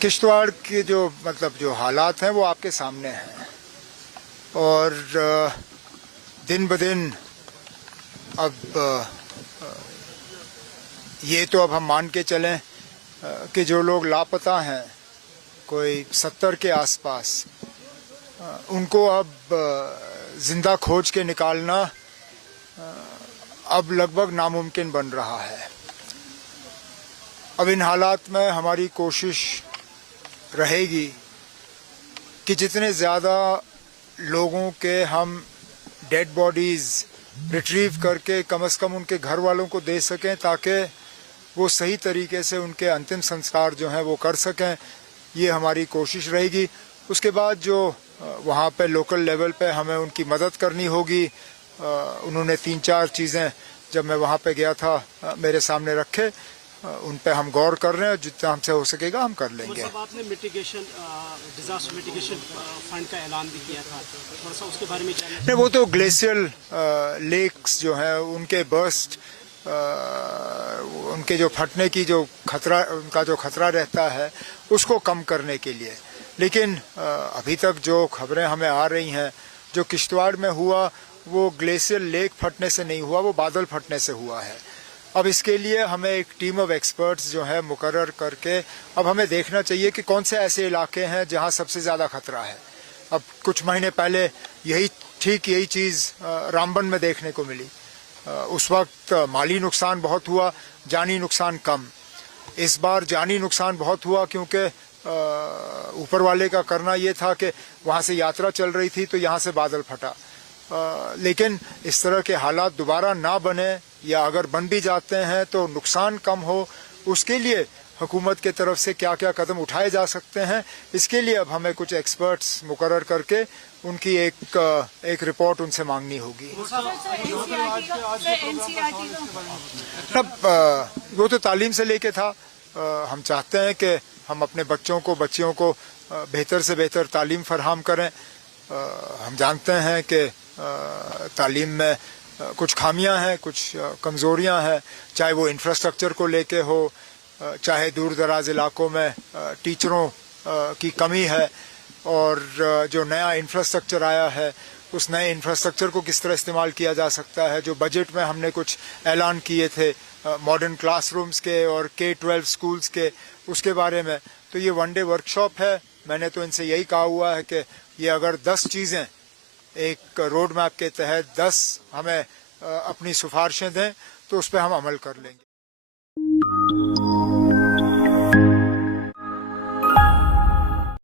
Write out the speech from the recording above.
किश्तवाड़ के जो हालात हैं वो आपके सामने हैं और दिन ब दिन अब ये तो अब हम मान के चलें कि जो लोग लापता हैं कोई 70 के आसपास, उनको अब जिंदा खोज के निकालना अब लगभग नामुमकिन बन रहा है। अब इन हालात में हमारी कोशिश रहेगी कि जितने ज़्यादा लोगों के हम डेड बॉडीज़ रिट्रीव करके कम से कम उनके घर वालों को दे सकें ताकि वो सही तरीके से उनके अंतिम संस्कार जो हैं वो कर सकें, ये हमारी कोशिश रहेगी। उसके बाद जो वहाँ पे लोकल लेवल पे हमें उनकी मदद करनी होगी, उन्होंने 3-4 चीज़ें जब मैं वहाँ पे गया था मेरे सामने रखे, उन पे हम गौर कर रहे हैं, जितना हमसे हो सकेगा हम कर लेंगे। आपने डिजास्टर मिटिगेशन फंड का ऐलान भी किया था, थोड़ा सा उसके बारे में जानना। नहीं, वो तो ग्लेशियल लेक्स जो हैं उनके बर्स्ट, उनके जो फटने की उनका जो खतरा रहता है उसको कम करने के लिए। लेकिन अभी तक जो खबरें हमें आ रही हैं, जो किश्तवाड़ में हुआ वो ग्लेशियल लेक फटने से नहीं हुआ, वो बादल फटने से हुआ है। अब इसके लिए हमें एक टीम ऑफ एक्सपर्ट्स जो है मुकर्रर करके अब हमें देखना चाहिए कि कौन से ऐसे इलाके हैं जहां सबसे ज़्यादा खतरा है। अब कुछ महीने पहले यही चीज़ रामबन में देखने को मिली। उस वक्त माली नुकसान बहुत हुआ, जानी नुकसान कम। इस बार जानी नुकसान बहुत हुआ क्योंकि ऊपर वाले का करना ये था कि वहाँ से यात्रा चल रही थी तो यहाँ से बादल फटा। लेकिन इस तरह के हालात दोबारा ना बने या अगर बन भी जाते हैं तो नुकसान कम हो, उसके लिए हुकूमत के तरफ से क्या क्या कदम उठाए जा सकते हैं, इसके लिए अब हमें कुछ एक्सपर्ट्स मुकर्रर करके उनकी एक रिपोर्ट उनसे मांगनी होगी। अब वो तो तालीम से लेके था। हम चाहते हैं कि हम अपने बच्चियों को बेहतर से बेहतर तालीम फराहम करें। हम जानते हैं कि तालीम में कुछ खामियां हैं, कुछ कमज़ोरियां हैं, चाहे वो इंफ्रास्ट्रक्चर को लेके हो, चाहे दूर दराज इलाकों में टीचरों की कमी है, और जो नया इंफ्रास्ट्रक्चर आया है उस नए इंफ्रास्ट्रक्चर को किस तरह इस्तेमाल किया जा सकता है। जो बजट में हमने कुछ ऐलान किए थे मॉडर्न क्लासरूम्स के और K-12 स्कूल्स के, उसके बारे में, तो ये 1 डे वर्कशॉप है। मैंने तो इनसे यही कहा हुआ है कि ये अगर 10 चीज़ें एक रोड मैप के तहत 10 हमें अपनी सिफारिशें दें तो उस पर हम अमल कर लेंगे।